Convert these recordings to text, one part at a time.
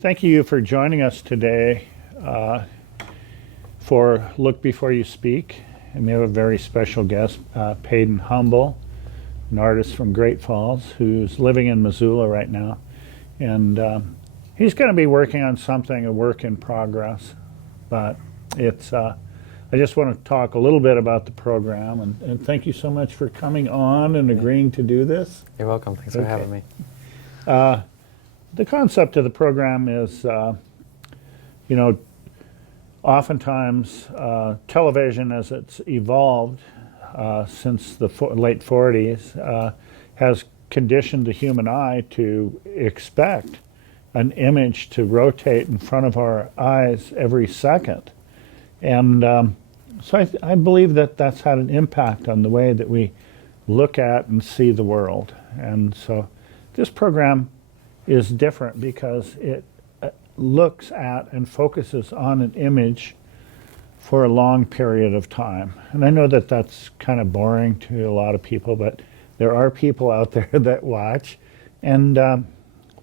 Thank you for joining us today for Look Before You Speak. And we have a very special guest, Padyn Humble, an artist from Great Falls who's living in Missoula right now. And he's going to be working on something, a work in progress. But it's, I just want to talk a little bit about the program. And thank you so much for coming on and agreeing to do this. You're welcome. Thanks for having me. The concept of the program is, oftentimes television as it's evolved since the late 40s has conditioned the human eye to expect an image to rotate in front of our eyes every second. And so I believe that that's had an impact on the way that we look at and see the world. And so this program is different because it looks at and focuses on an image for a long period of time. And I know that that's kind of boring to a lot of people, but there are people out there that watch, and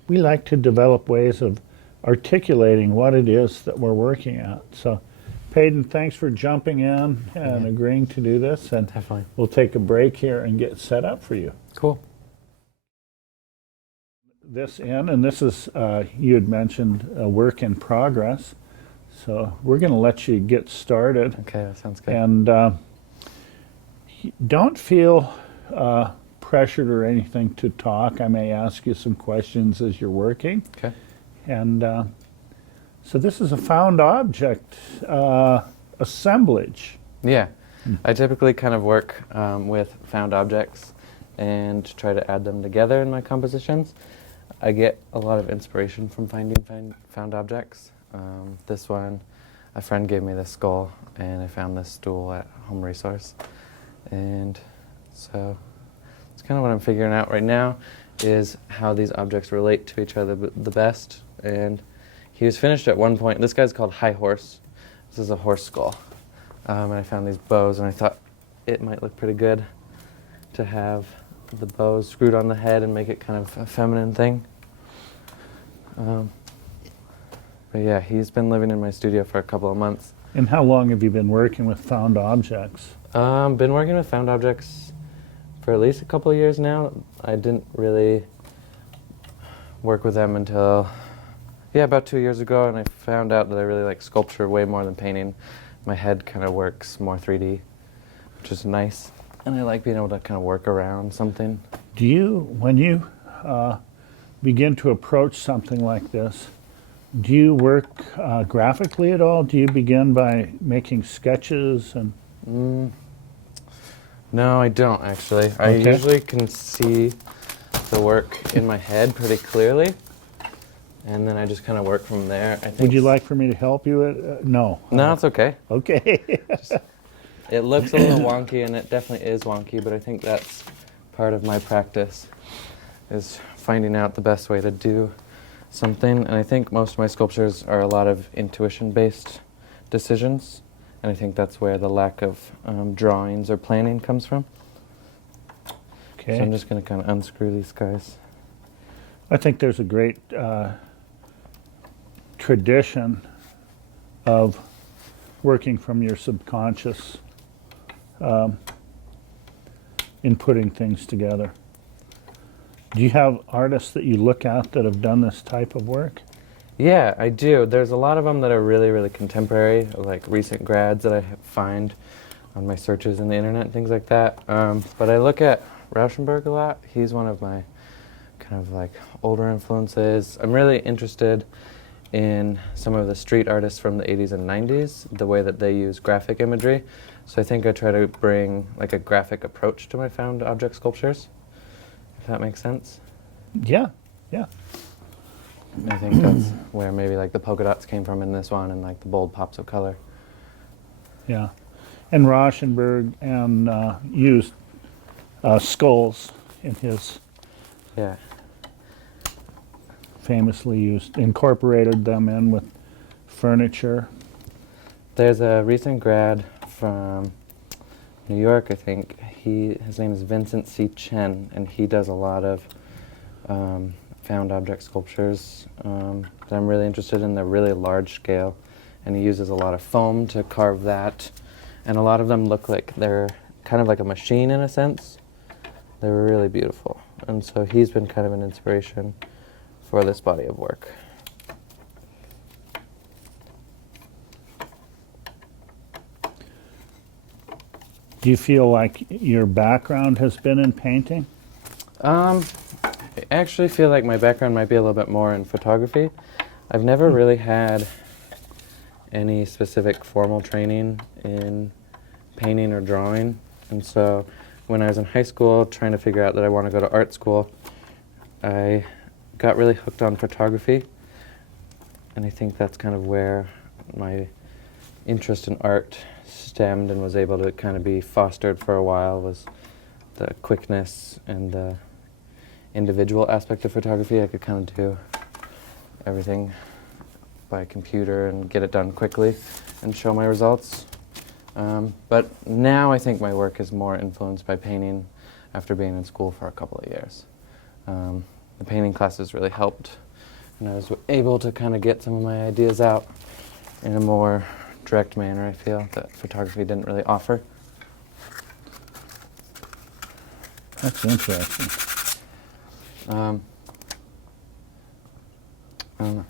we like to develop ways of articulating what it is that we're working at. So Padyn, thanks for jumping in and agreeing to do this, and Definitely. We'll take a break here and get set up for you. Cool. This in, and this is, you had mentioned a work in progress, so we're going to let you get started. Okay, that sounds good. And don't feel pressured or anything to talk. I may ask you some questions as you're working. Okay. And so this is a found object assemblage. Yeah, I typically kind of work with found objects and try to add them together in my compositions. I get a lot of inspiration from finding found objects. This one, a friend gave me this skull, and I found this stool at Home Resource. And so it's kind of what I'm figuring out right now, is how these objects relate to each other the best. And he was finished at one point. This guy's called High Horse. This is a horse skull. And I found these bows, and I thought it might look pretty good to have the bows screwed on the head and make it kind of a feminine thing. But yeah, he's been living in my studio for a couple of months. And how long have you been working with found objects? Been working with found objects for at least a couple of years now. I didn't really work with them until, about 2 years ago, and I found out that I really like sculpture way more than painting. My head kind of works more 3D, which is nice. And I like being able to kind of work around something. Do you, when you begin to approach something like this, do you work graphically at all? Do you begin by making sketches? And No, I don't actually. I usually can see the work in my head pretty clearly, and then I just kind of work from there. I think. Would you like for me to help you? No. No, it's okay. Okay. It looks a little wonky, and it definitely is wonky, but I think that's part of my practice, is finding out the best way to do something. And I think most of my sculptures are a lot of intuition-based decisions, and I think that's where the lack of drawings or planning comes from. Okay. So I'm just going to kind of unscrew these guys. I think there's a great tradition of working from your subconscious in putting things together. Do you have artists that you look at that have done this type of work? Yeah, I do. There's a lot of them that are really, really contemporary, like recent grads that I find on my searches in the internet and things like that. But I look at Rauschenberg a lot. He's one of my kind of like older influences. I'm really interested in some of the street artists from the 80s and 90s, the way that they use graphic imagery. So I think I try to bring like a graphic approach to my found object sculptures, if that makes sense. Yeah, yeah. I think that's where maybe like the polka dots came from in this one, and like the bold pops of color. Yeah. And Rauschenberg used skulls in his Yeah. famously incorporated them in with furniture. There's a recent grad from New York, I think. His name is Vincent C. Chen, and he does a lot of found object sculptures that I'm really interested in. They're really large scale, and he uses a lot of foam to carve that. And a lot of them look like they're kind of like a machine in a sense. They're really beautiful. And so he's been kind of an inspiration for this body of work. Do you feel like your background has been in painting? I actually feel like my background might be a little bit more in photography. I've never really had any specific formal training in painting or drawing. And so when I was in high school trying to figure out that I want to go to art school, I got really hooked on photography. And I think that's kind of where my interest in art stemmed and was able to kind of be fostered for a while, was the quickness and the individual aspect of photography. I could kind of do everything by computer and get it done quickly and show my results. But now I think my work is more influenced by painting after being in school for a couple of years. The painting classes really helped, and I was able to kind of get some of my ideas out in a more direct manner, I feel, that photography didn't really offer. That's interesting. I don't know.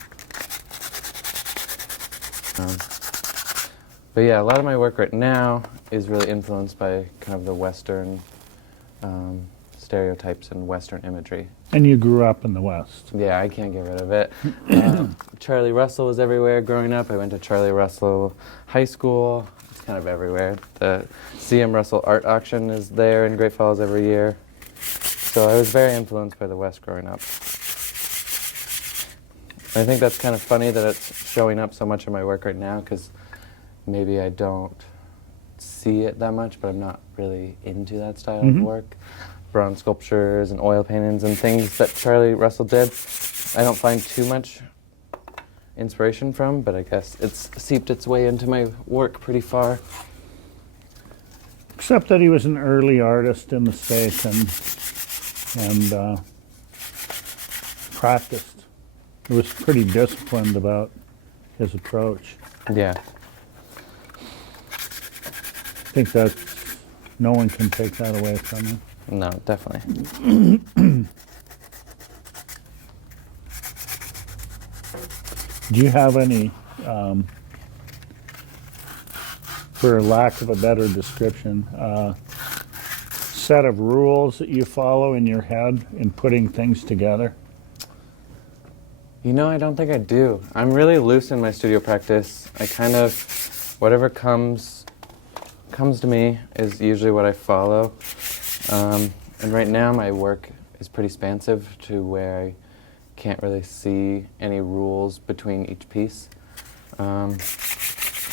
But yeah, a lot of my work right now is really influenced by kind of the Western stereotypes and Western imagery. And you grew up in the West. Yeah, I can't get rid of it. Charlie Russell was everywhere growing up. I went to Charlie Russell High School. It's kind of everywhere. The C.M. Russell Art Auction is there in Great Falls every year. So I was very influenced by the West growing up. I think that's kind of funny that it's showing up so much in my work right now, because maybe I don't see it that much, but I'm not really into that style of work. Bronze sculptures and oil paintings and things that Charlie Russell did, I don't find too much inspiration from, but I guess it's seeped its way into my work pretty far. Except that he was an early artist in the States and practiced. He was pretty disciplined about his approach. Yeah. I think that no one can take that away from him. No, definitely. Do you have any, for lack of a better description, set of rules that you follow in your head in putting things together? You know, I don't think I do. I'm really loose in my studio practice. I kind of, whatever comes to me is usually what I follow. And right now my work is pretty expansive to where I can't really see any rules between each piece.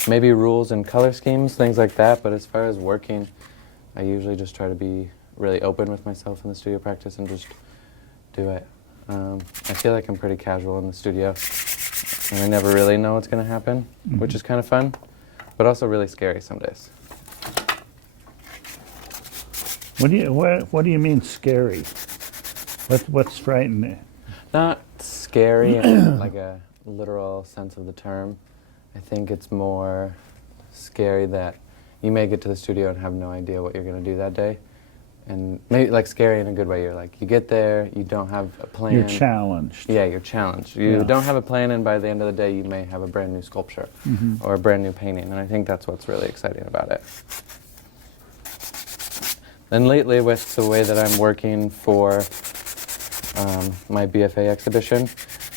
Maybe rules and color schemes, things like that, but as far as working, I usually just try to be really open with myself in the studio practice and just do it. I feel like I'm pretty casual in the studio, and I never really know what's going to happen, which is kind of fun, but also really scary some days. What do you mean scary? What's frightening? Not scary in like a literal sense of the term. I think it's more scary that you may get to the studio and have no idea what you're going to do that day. And maybe like scary in a good way. You're like, you get there, you don't have a plan. You're challenged. Yeah, you're challenged. You don't have a plan, and by the end of the day, you may have a brand new sculpture or a brand new painting. And I think that's what's really exciting about it. And lately, with the way that I'm working for my BFA exhibition,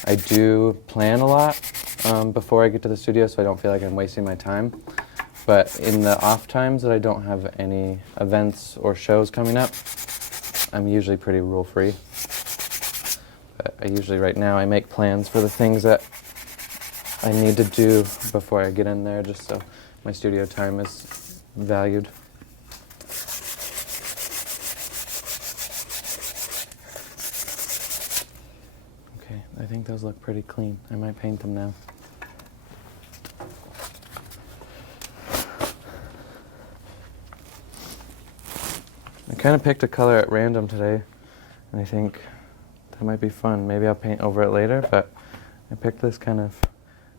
I do plan a lot before I get to the studio, so I don't feel like I'm wasting my time. But in the off times that I don't have any events or shows coming up, I'm usually pretty rule-free. But I usually, right now, I make plans for the things that I need to do before I get in there, just so my studio time is valued. Okay, I think those look pretty clean. I might paint them now. I kind of picked a color at random today, and I think That might be fun. Maybe I'll paint over it later, but I picked this kind of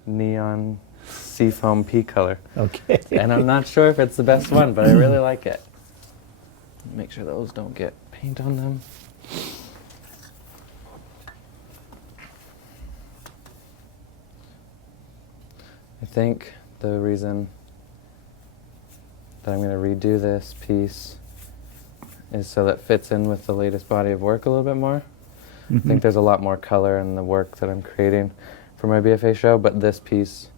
neon seafoam pea color. Okay. And I'm not sure if it's the best one, but I really like it. Make sure those don't get paint on them. I think the reason that I'm going to redo this piece is so that fits in with the latest body of work a little bit more. I think there's a lot more color in the work that I'm creating for my BFA show, but this piece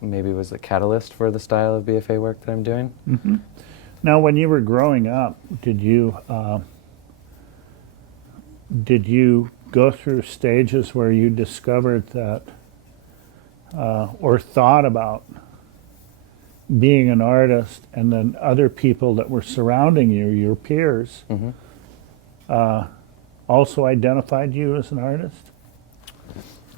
maybe was a catalyst for the style of BFA work that I'm doing. Now, when you were growing up, did you go through stages where you discovered that or thought about being an artist, and then other people that were surrounding you, your peers, also identified you as an artist?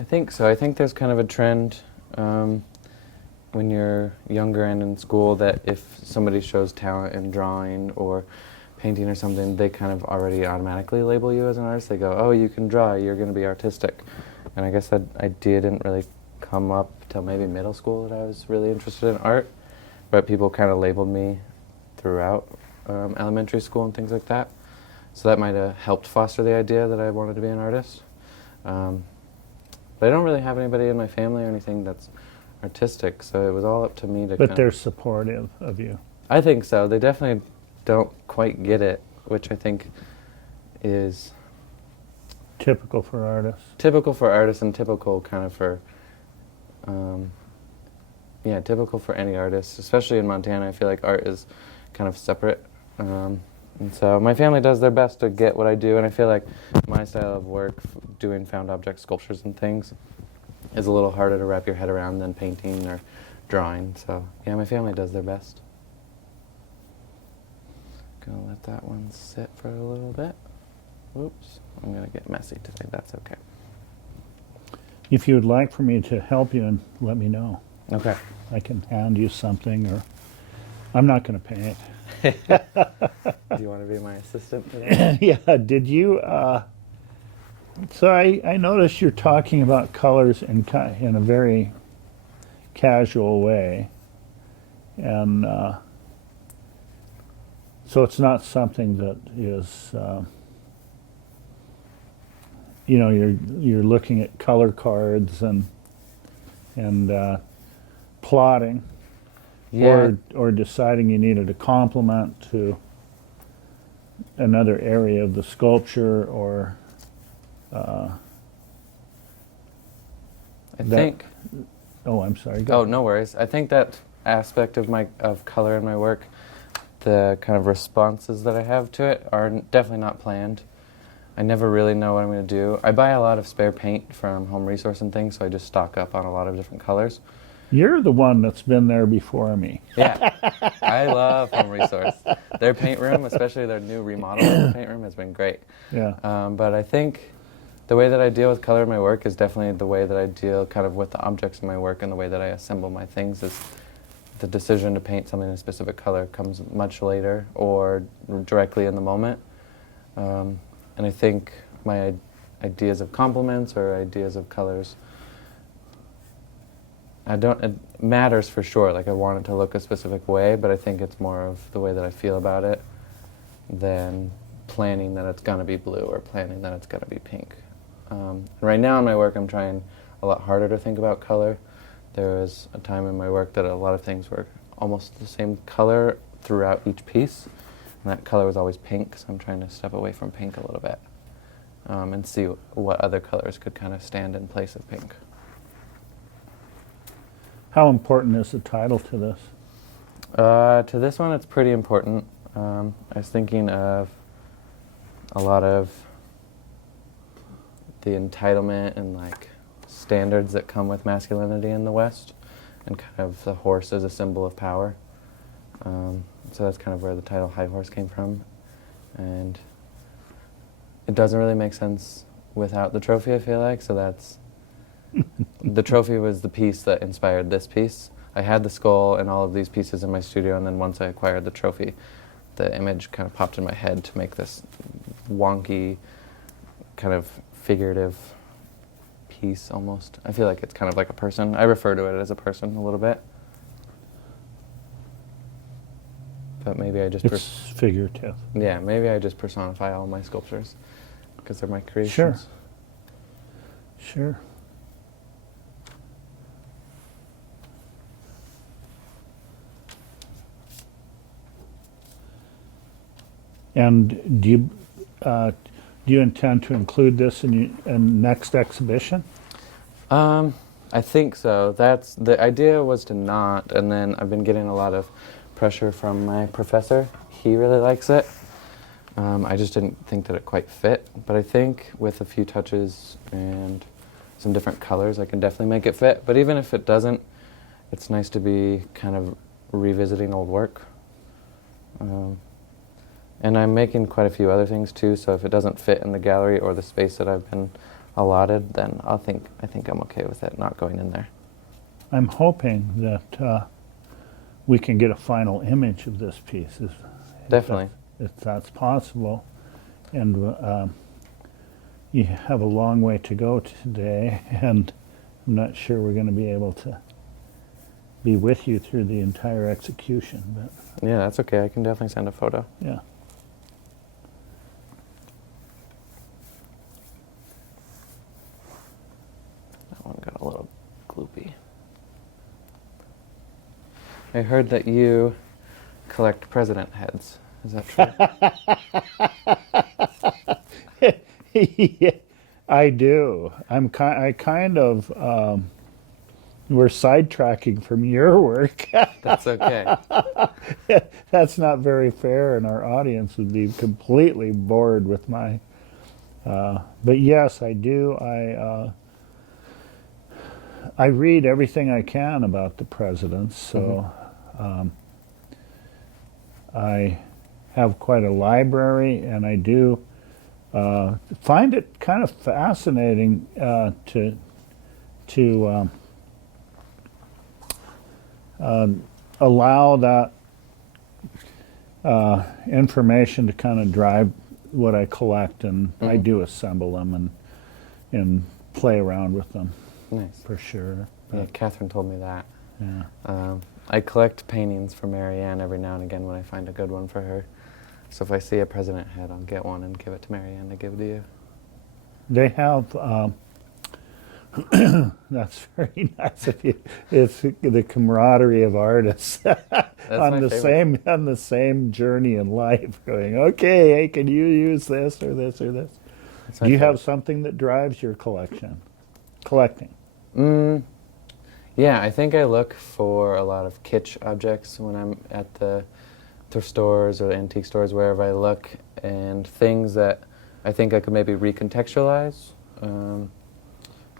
I think so. I think there's kind of a trend when you're younger and in school that if somebody shows talent in drawing or painting or something, they kind of already automatically label you as an artist. They go, oh, you can draw, you're going to be artistic. And I guess that idea didn't really come up till maybe middle school, that I was really interested in art. But people kind of labeled me throughout elementary school and things like that. So that might have helped foster the idea that I wanted to be an artist. But I don't really have anybody in my family or anything that's artistic, so it was all up to me to But they're supportive of you. I think so. They definitely don't quite get it, which I think is Typical for artists. typical for artists and typical kind of for, typical for any artist, especially in Montana. I feel like art is kind of separate. And so my family does their best to get what I do, and I feel like my style of work, doing found object sculptures and things, is a little harder to wrap your head around than painting or drawing. So yeah, my family does their best. Gonna let that one sit for a little bit. Oops, I'm gonna get messy today, that's okay. If you would like for me to help you, and let me know. Okay. I can hand you something, or I'm not going to paint. Do you want to be my assistant today? Yeah, did you, so I noticed you're talking about colors in a very casual way, and so it's not something that is, you're looking at color cards and plotting, Yeah. or deciding you needed a complement to another area of the sculpture, or I that- think. oh, I'm sorry. Go Oh, ahead. no worries. I think that aspect of color in my work, the kind of responses that I have to it, are definitely not planned. I never really know what I'm going to do. I buy a lot of spare paint from Home Resource and things, so I just stock up on a lot of different colors. You're the one that's been there before me. Yeah, I love Home Resource. Their paint room, especially their new remodel of the paint room, has been great. Yeah. But I think the way that I deal with color in my work is definitely the way that I deal kind of with the objects in my work, and the way that I assemble my things is the decision to paint something in a specific color comes much later or directly in the moment. And I think my ideas of complements or ideas of colors, it matters for sure. Like, I want it to look a specific way, but I think it's more of the way that I feel about it than planning that it's going to be blue or planning that it's going to be pink. Right now in my work, I'm trying a lot harder to think about color. There was a time in my work that a lot of things were almost the same color throughout each piece, and that color was always pink, so I'm trying to step away from pink a little bit and see what other colors could kind of stand in place of pink. How important is the title to this? To this one, it's pretty important. I was thinking of a lot of the entitlement and like standards that come with masculinity in the West, and kind of the horse as a symbol of power. So that's kind of where the title High Horse came from. And it doesn't really make sense without the trophy, I feel like, so that's... The trophy was the piece that inspired this piece. I had the skull and all of these pieces in my studio, and then once I acquired the trophy, the image kind of popped in my head to make this wonky kind of figurative piece almost. I feel like it's kind of like a person. I refer to it as a person a little bit. But maybe I just It's figurative. yeah, maybe I just personify all my sculptures because they're my creations. Sure. And do you intend to include this in next exhibition? I think so. That's the idea was to not, and then I've been getting a lot of pressure from my professor. He really likes it. I just didn't think that it quite fit, but I think with a few touches and some different colors, I can definitely make it fit. But even if it doesn't, it's nice to be kind of revisiting old work. And I'm making quite a few other things too, so if it doesn't fit in the gallery or the space that I've been allotted, then I think I'm okay with it not going in there. I'm hoping that we can get a final image of this piece. Definitely. If that's possible. And you have a long way to go today, and I'm not sure we're going to be able to be with you through the entire execution. But Yeah, that's okay. I can definitely send a photo. yeah. That one got a little gloopy. I heard that you collect president heads. Is that true? Yeah, I do. I kind of. We're sidetracking from your work. That's okay. That's not very fair, and our audience would be completely bored with my. But yes, I do. I read everything I can about the presidents, so I have quite a library, and I do find it kind of fascinating to allow that information to kind of drive what I collect, and I do assemble them and play around with them. Nice. For sure. Yeah, Catherine told me that. Yeah. I collect paintings for Marianne every now and again when I find a good one for her. So if I see a president head, I'll get one and give it to Marianne to give to you. They have. That's very nice of you. It's the camaraderie of artists on the same journey in life. Going, okay, hey, can you use this or this or this? Do you have something that drives your collecting? Yeah, I think I look for a lot of kitsch objects when I'm at the thrift stores or the antique stores, wherever I look, and things that I think I could maybe recontextualize,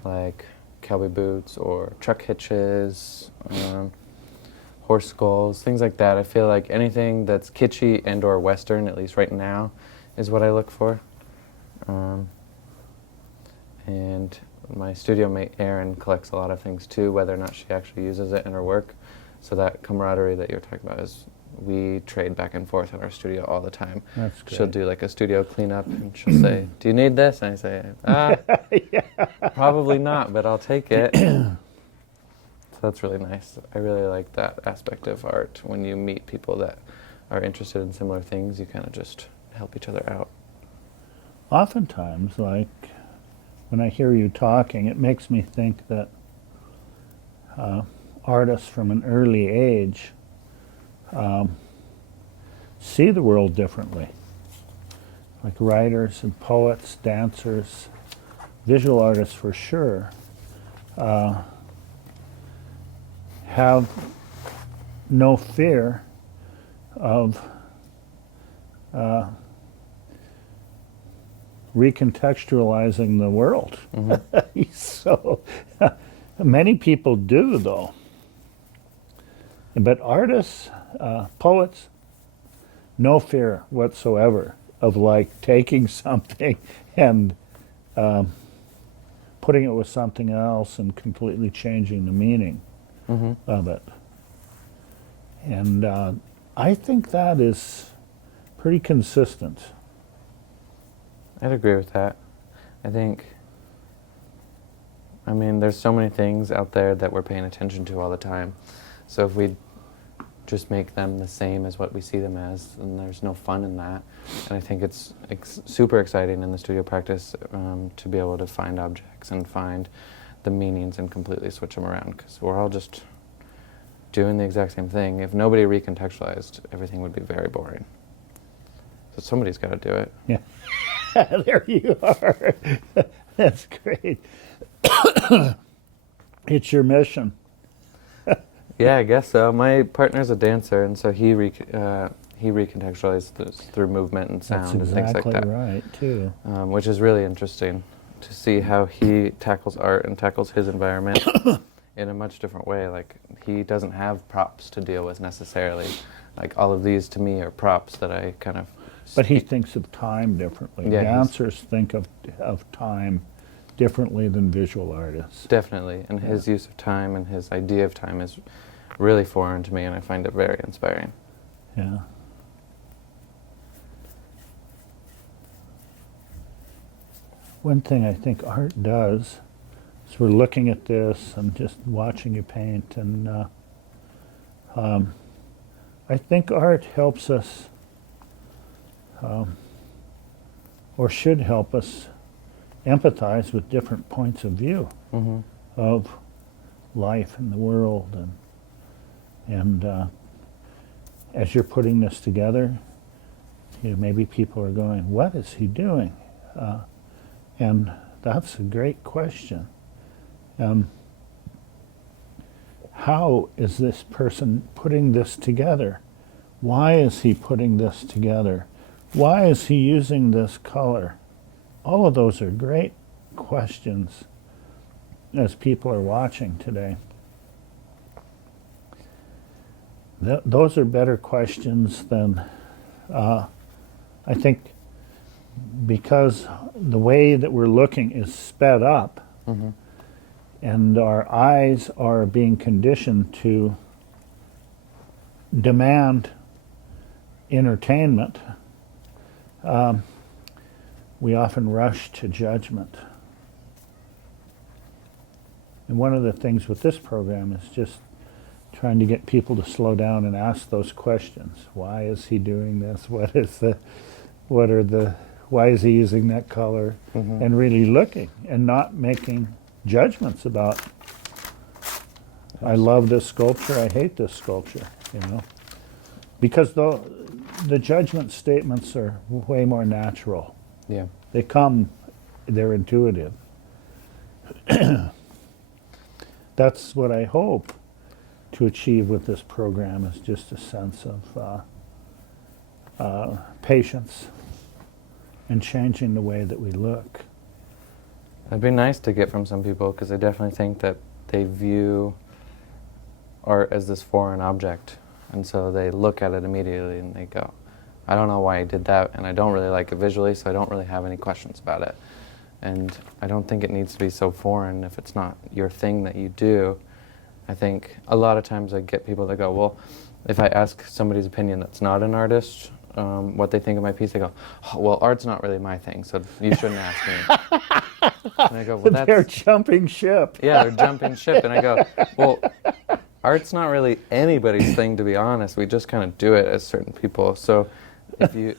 like cowboy boots or truck hitches, horse skulls, things like that. I feel like anything that's kitschy and or Western, at least right now, is what I look for. And my studio mate Erin collects a lot of things too, whether or not she actually uses it in her work. So that camaraderie that you're talking about is, we trade back and forth in our studio all the time. That's great. She'll do like a studio cleanup and she'll say, "Do you need this?" And I say, "Probably not, but I'll take it." So that's really nice. I really like that aspect of art. When you meet people that are interested in similar things, you kind of just help each other out. Oftentimes, like when I hear you talking, it makes me think that artists from an early age see the world differently. Like writers and poets, dancers, visual artists for sure, have no fear of recontextualizing the world. So many people do, though. But artists, poets, no fear whatsoever of like taking something and putting it with something else and completely changing the meaning of it. And I think that is pretty consistent. I'd agree with that. I think, I mean, there's so many things out there that we're paying attention to all the time. So if we just make them the same as what we see them as, then there's no fun in that. And I think it's super exciting in the studio practice to be able to find objects and find the meanings and completely switch them around, because we're all just doing the exact same thing. If nobody recontextualized, everything would be very boring. So somebody's got to do it. Yeah. There you are. That's great. It's your mission. Yeah, I guess so. My partner's a dancer, and so he recontextualizes this through movement and sound and things like that. That's exactly right, too. Which is really interesting to see how he tackles art and tackles his environment in a much different way. Like, he doesn't have props to deal with necessarily. Like, all of these to me are props that I kind of... But he thinks of time differently. Yeah, dancers think of time differently than visual artists. Definitely, and his use of time and his idea of time is really foreign to me, and I find it very inspiring. Yeah. One thing I think art does is we're looking at this and just watching you paint, and I think art helps us, or should help us, empathize with different points of view of life and the world, and as you're putting this together, you know, maybe people are going, "What is he doing?" And that's a great question. How is this person putting this together? Why is he putting this together? Why is he using this color? All of those are great questions as people are watching today. Those are better questions than, I think, because the way that we're looking is sped up, and our eyes are being conditioned to demand entertainment. We often rush to judgment. And one of the things with this program is just trying to get people to slow down and ask those questions. Why is he doing this? Why is he using that color? And really looking and not making judgments about, I love this sculpture, I hate this sculpture, you know. Because the judgment statements are way more natural. Yeah. They're intuitive. That's what I hope to achieve with this program, is just a sense of patience and changing the way that we look. It'd be nice to get from some people, because I definitely think that they view art as this foreign object, and so they look at it immediately and they go, I don't know why I did that, and I don't really like it visually, so I don't really have any questions about it. And I don't think it needs to be so foreign if it's not your thing that you do. I think a lot of times I get people that go, well, if I ask somebody's opinion that's not an artist, what they think of my piece, they go, oh, well, art's not really my thing, so you shouldn't ask me. And I go, well, that's... They're jumping ship. Yeah, they're jumping ship. And I go, well, art's not really anybody's thing, to be honest. We just kind of do it as certain people. So if you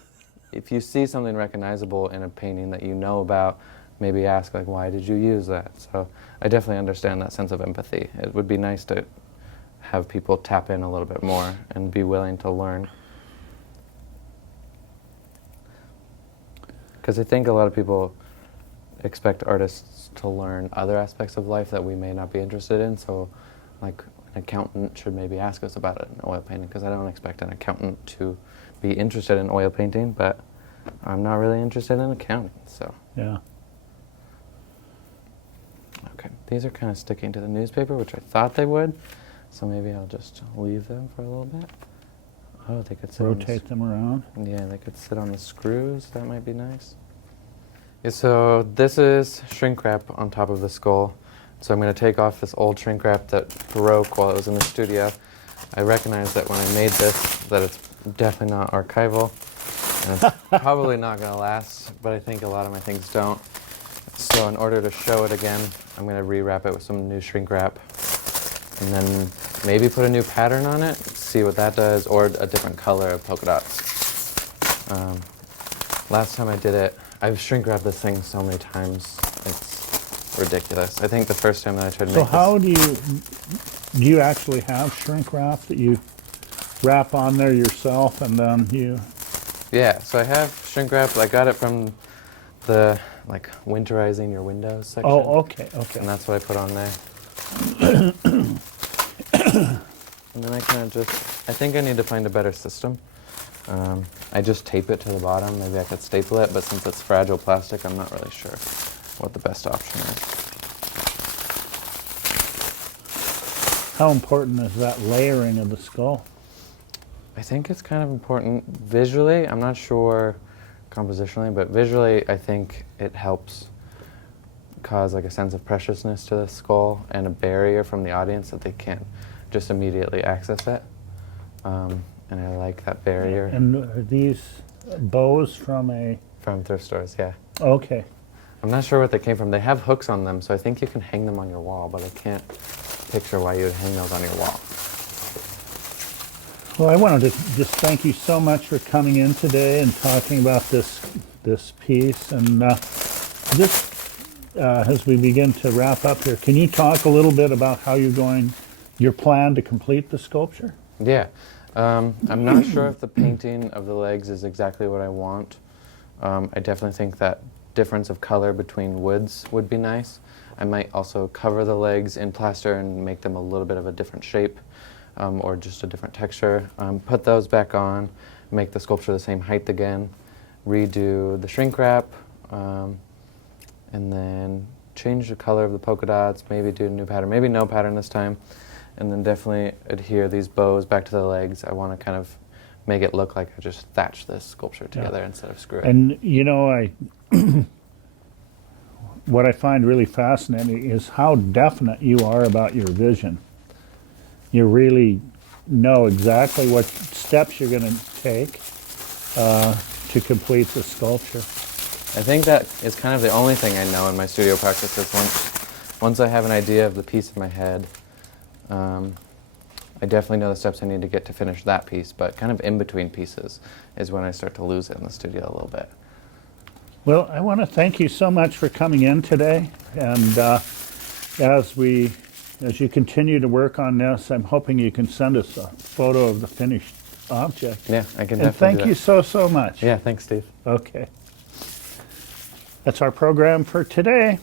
see something recognizable in a painting that you know about, maybe ask, like, why did you use that? So I definitely understand that sense of empathy. It would be nice to have people tap in a little bit more and be willing to learn. Because I think a lot of people expect artists to learn other aspects of life that we may not be interested in. So, like, an accountant should maybe ask us about it in oil painting, because I don't expect an accountant to be interested in oil painting, but I'm not really interested in accounting, so. Yeah. Okay, these are kind of sticking to the newspaper, which I thought they would, so maybe I'll just leave them for a little bit. Oh, they could sit Rotate them around. Yeah, they could sit on the screws. That might be nice. Yeah, so this is shrink wrap on top of the skull. So I'm going to take off this old shrink wrap that broke while I was in the studio. I recognized that when I made this, that it's definitely not archival, and it's probably not going to last, but I think a lot of my things don't. So in order to show it again, I'm going to rewrap it with some new shrink wrap, and then maybe put a new pattern on it, see what that does, or a different color of polka dots. Last time I did it, I've shrink wrapped this thing so many times, it's ridiculous. I think the first time that I tried to So make how do you actually have shrink wrap that you wrap on there yourself and then you... Yeah, so I have shrink wrap. I got it from the like winterizing your windows section. Oh, okay, okay. And that's what I put on there. And then I kind of just, I think I need to find a better system. I just tape it to the bottom. Maybe I could staple it, but since it's fragile plastic, I'm not really sure what the best option is. How important is that layering of the skull? I think it's kind of important visually. I'm not sure compositionally, but visually I think it helps cause like a sense of preciousness to the skull and a barrier from the audience that they can't just immediately access it. And I like that barrier. And are these bows from a... From thrift stores, yeah. Okay. I'm not sure what they came from. They have hooks on them, so I think you can hang them on your wall, but I can't picture why you would hang those on your wall. Well, I wanted to just thank you so much for coming in today and talking about this piece. And as we begin to wrap up here, can you talk a little bit about how your plan to complete the sculpture? Yeah. I'm not sure if the painting of the legs is exactly what I want. I definitely think that difference of color between woods would be nice. I might also cover the legs in plaster and make them a little bit of a different shape, or just a different texture. Put those back on, make the sculpture the same height again, redo the shrink wrap, and then change the color of the polka dots, maybe do a new pattern, maybe no pattern this time, and then definitely adhere these bows back to the legs. I want to kind of make it look like I just thatched this sculpture together instead of screw it. And you know, what I find really fascinating is how definite you are about your vision. You really know exactly what steps you're going to take to complete the sculpture. I think that is kind of the only thing I know in my studio practice is once I have an idea of the piece in my head, I definitely know the steps I need to get to finish that piece, but kind of in between pieces is when I start to lose it in the studio a little bit. Well, I want to thank you so much for coming in today, and as you continue to work on this, I'm hoping you can send us a photo of the finished object. Yeah, I can And definitely thank do you that. so much. Yeah, thanks, Steve. Okay. That's our program for today.